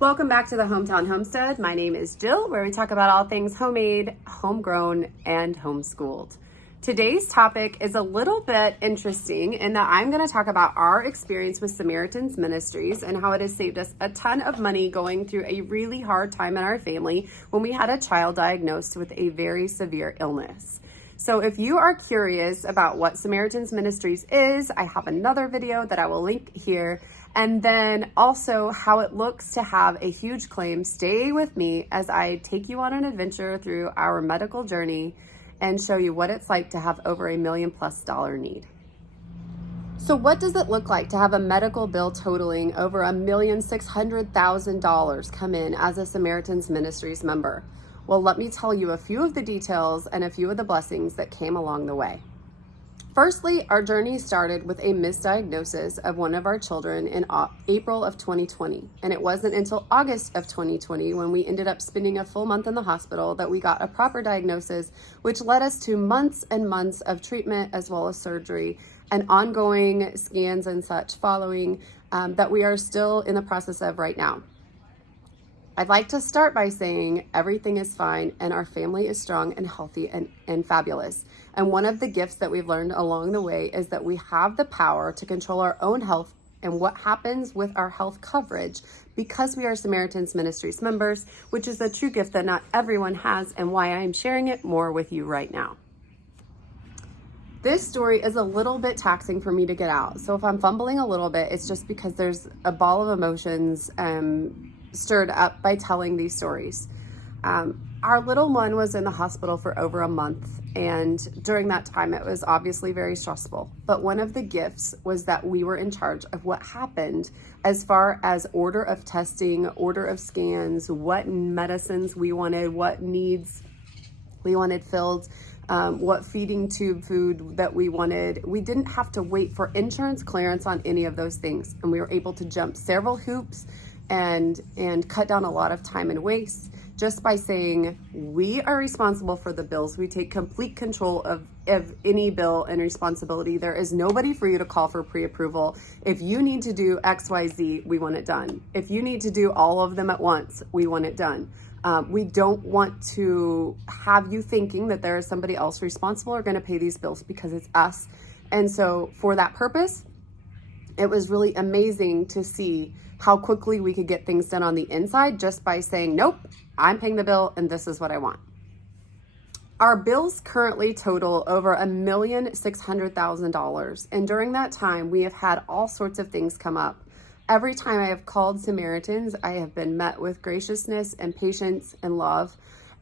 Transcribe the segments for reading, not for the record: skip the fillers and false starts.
Welcome back to the Hometown Homestead. My name is Jill, where we talk about all things homemade, homegrown, and homeschooled. Today's topic is a little bit interesting in that I'm going to talk about our experience with Samaritan's Ministries and how it has saved us a ton of money going through a really hard time in our family when we had a child diagnosed with a very severe illness. So if you are curious about what Samaritan's Ministries is, I have another video that I will link here. And then also how it looks to have a huge claim. Stay with me as I take you on an adventure through our medical journey and show you what it's like to have over $1 million+ need. So what does it look like to have a medical bill totaling over $1,600,000 come in as a Samaritan's Ministries member? Well, let me tell you a few of the details and a few of the blessings that came along the way. Firstly, our journey started with a misdiagnosis of one of our children in April of 2020. And it wasn't until August of 2020 when we ended up spending a full month in the hospital that we got a proper diagnosis, which led us to months and months of treatment as well as surgery and ongoing scans and such following that we are still in the process of right now. I'd like to start by saying everything is fine and our family is strong and healthy and fabulous. And one of the gifts that we've learned along the way is that we have the power to control our own health and what happens with our health coverage because we are Samaritan's Ministries members, which is a true gift that not everyone has and why I'm sharing it more with you right now. This story is a little bit taxing for me to get out. So if I'm fumbling a little bit, it's just because there's a ball of emotions stirred up by telling these stories. Our little one was in the hospital for over a month, and during that time it was obviously very stressful. But one of the gifts was that we were in charge of what happened as far as order of testing, order of scans, what medicines we wanted, what needs we wanted filled, what feeding tube food that we wanted. We didn't have to wait for insurance clearance on any of those things, and we were able to jump several hoops and cut down a lot of time and waste just by saying we are responsible for the bills. We take complete control of any bill and responsibility. There is nobody for you to call for pre-approval. If you need to do XYZ, we want it done. If you need to do all of them at once, we want it done. We don't want to have you thinking that there is somebody else responsible or going to pay these bills because it's us. And so for that purpose, it was really amazing to see how quickly we could get things done on the inside just by saying, nope, I'm paying the bill and this is what I want. Our bills currently total over $1,600,000. And during that time, we have had all sorts of things come up. Every time I have called Samaritans, I have been met with graciousness and patience and love.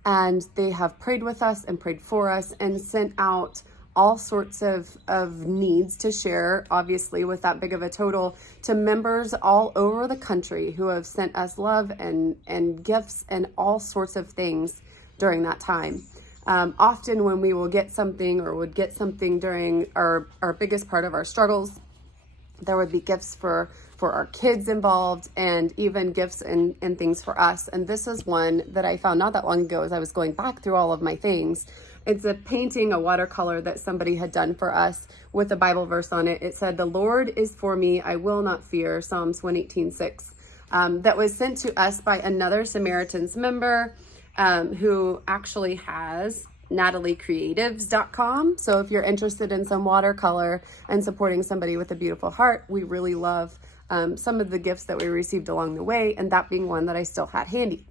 And they have prayed with us and prayed for us and sent out all sorts of needs to share, obviously with that big of a total, to members all over the country who have sent us love and gifts and all sorts of things during that time. Often when we will get something or would get something during our biggest part of our struggles, there would be gifts for our kids involved and even gifts and things for us. And this is one that I found not that long ago as I was going back through all of my things. It's a painting, a watercolor that somebody had done for us with a Bible verse on it. It said, "The Lord is for me, I will not fear," Psalms 118:6. That was sent to us by another Samaritan's member who actually has nataliecreatives.com. So if you're interested in some watercolor and supporting somebody with a beautiful heart, we really love some of the gifts that we received along the way, and that being one that I still had handy.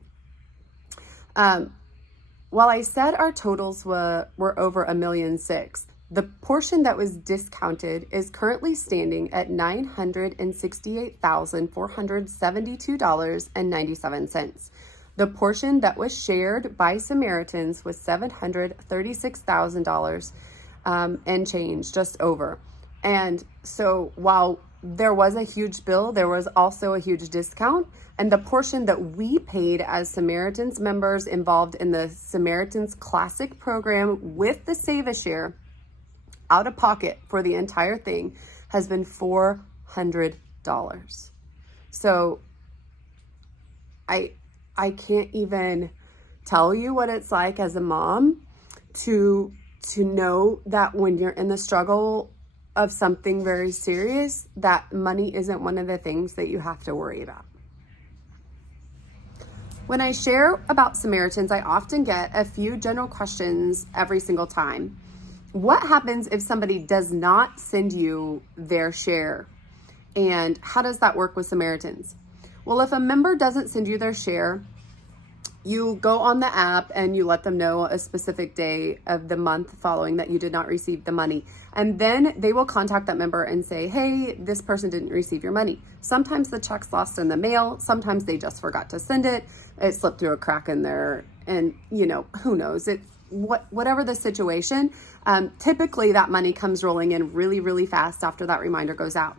While I said our totals were over $1.6 million, the portion that was discounted is currently standing at $968,472.97. The portion that was shared by Samaritans was $736,000 and change, just over. And so while there was a huge bill, there was also a huge discount. And the portion that we paid as Samaritans members involved in the Samaritans Classic program with the Save-A-Share out of pocket for the entire thing has been $400. So I can't even tell you what it's like as a mom to know that when you're in the struggle of something very serious, that money isn't one of the things that you have to worry about. When I share about Samaritans, I often get a few general questions every single time. What happens if somebody does not send you their share? And how does that work with Samaritans? Well, if a member doesn't send you their share, you go on the app and you let them know a specific day of the month following that you did not receive the money. And then they will contact that member and say, hey, this person didn't receive your money. Sometimes the check's lost in the mail. Sometimes they just forgot to send it. It slipped through a crack in there. And, who knows? Whatever the situation, typically that money comes rolling in really, really fast after that reminder goes out.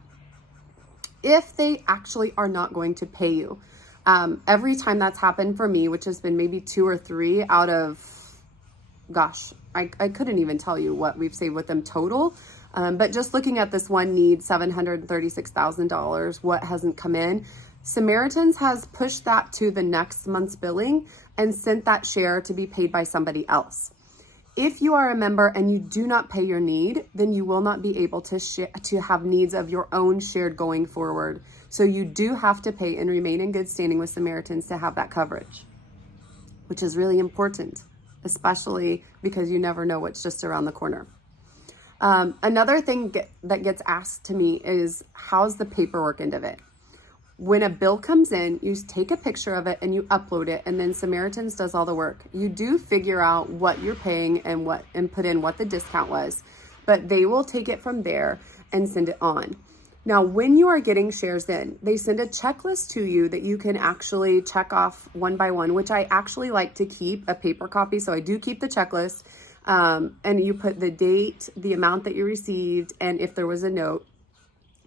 If they actually are not going to pay you, every time that's happened for me, which has been maybe 2 or 3 out of, I couldn't even tell you what we've saved with them total. But just looking at this one need, $736,000, what hasn't come in, Samaritans has pushed that to the next month's billing and sent that share to be paid by somebody else. If you are a member and you do not pay your need, then you will not be able to have needs of your own shared going forward. So you do have to pay and remain in good standing with Samaritans to have that coverage, which is really important, especially because you never know what's just around the corner. Another thing that gets asked to me is, how's the paperwork end of it? When a bill comes in, you take a picture of it and you upload it, and then Samaritans does all the work. You do figure out what you're paying and put in what the discount was, but they will take it from there and send it on. Now, when you are getting shares in, they send a checklist to you that you can actually check off one by one, which I actually like to keep a paper copy. So I do keep the checklist, and you put the date, the amount that you received, and if there was a note.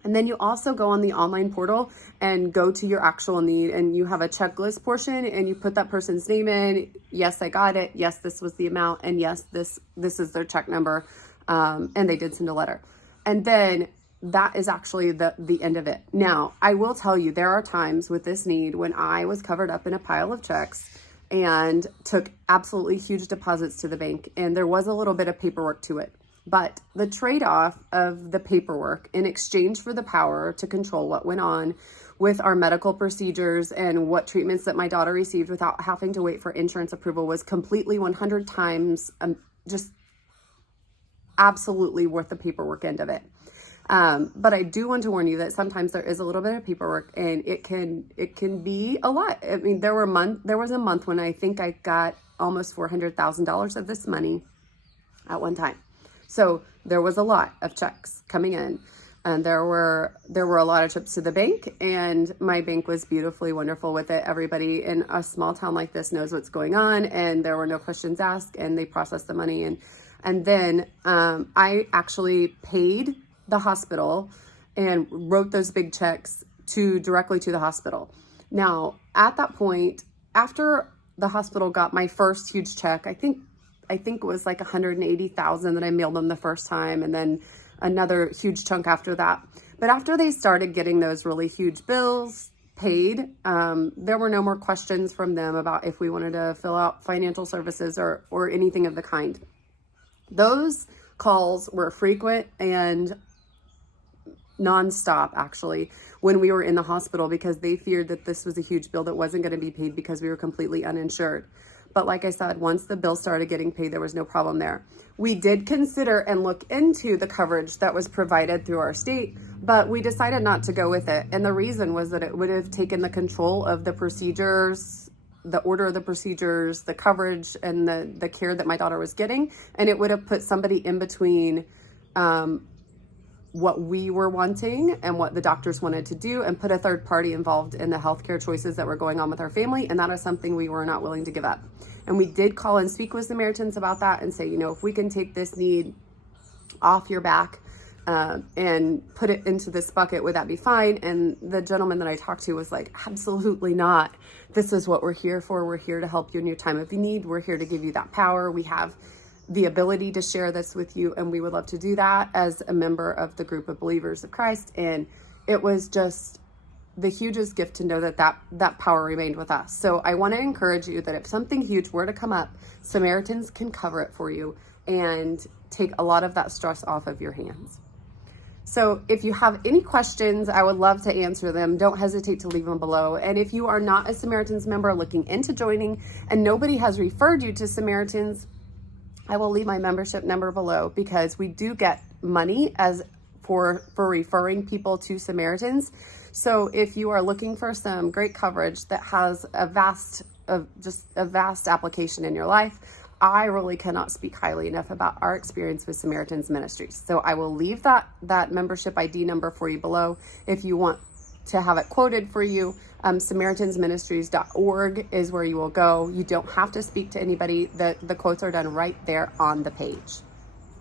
And then you also go on the online portal and go to your actual need, and you have a checklist portion and you put that person's name in. Yes, I got it. Yes, this was the amount. And yes, this is their check number. And they did send a letter. And then that is actually the end of it. Now, I will tell you, there are times with this need when I was covered up in a pile of checks and took absolutely huge deposits to the bank. And there was a little bit of paperwork to it. But the trade-off of the paperwork in exchange for the power to control what went on with our medical procedures and what treatments that my daughter received without having to wait for insurance approval was completely 100 times just absolutely worth the paperwork end of it. But I do want to warn you that sometimes there is a little bit of paperwork, and it can be a lot. I mean, there was a month when I think I got almost $400,000 of this money at one time. So there was a lot of checks coming in, and there were a lot of trips to the bank, and my bank was beautifully wonderful with it. Everybody in a small town like this knows what's going on, and there were no questions asked, and they processed the money. And then I actually paid the hospital and wrote those big checks directly to the hospital. Now, at that point, after the hospital got my first huge check, I think it was like $180,000 that I mailed them the first time, and then another huge chunk after that. But after they started getting those really huge bills paid, there were no more questions from them about if we wanted to fill out financial services or anything of the kind. Those calls were frequent and nonstop, actually, when we were in the hospital, because they feared that this was a huge bill that wasn't going to be paid because we were completely uninsured. But like I said, once the bill started getting paid, there was no problem there. We did consider and look into the coverage that was provided through our state, but we decided not to go with it. And the reason was that it would have taken the control of the procedures, the order of the procedures, the coverage, and the care that my daughter was getting. And it would have put somebody in between what we were wanting and what the doctors wanted to do, and put a third party involved in the healthcare choices that were going on with our family. And that is something we were not willing to give up. And we did call and speak with Samaritans about that and say, if we can take this need off your back and put it into this bucket, would that be fine? And the gentleman that I talked to was like, absolutely not. This is what we're here for. We're here to help you in your time of need. We're here to give you that power. We have the ability to share this with you, and we would love to do that as a member of the group of believers of Christ. And it was just the hugest gift to know that power remained with us. So I want to encourage you that if something huge were to come up, Samaritans can cover it for you and take a lot of that stress off of your hands. So if you have any questions, I would love to answer them. Don't hesitate to leave them below. And if you are not a Samaritans member looking into joining and nobody has referred you to Samaritans, I will leave my membership number below, because we do get money for referring people to Samaritans. So if you are looking for some great coverage that has a vast application in your life, I really cannot speak highly enough about our experience with Samaritan's Ministries. So I will leave that membership ID number for you below if you want to have it quoted for you. SamaritansMinistries.org is where you will go. You don't have to speak to anybody. The quotes are done right there on the page.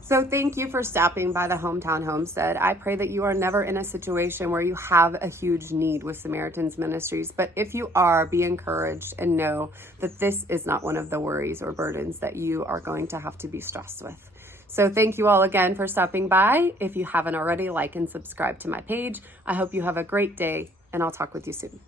So thank you for stopping by the Hometown Homestead. I pray that you are never in a situation where you have a huge need with Samaritan's Ministries. But if you are, be encouraged and know that this is not one of the worries or burdens that you are going to have to be stressed with. So thank you all again for stopping by. If you haven't already, like and subscribe to my page. I hope you have a great day, and I'll talk with you soon.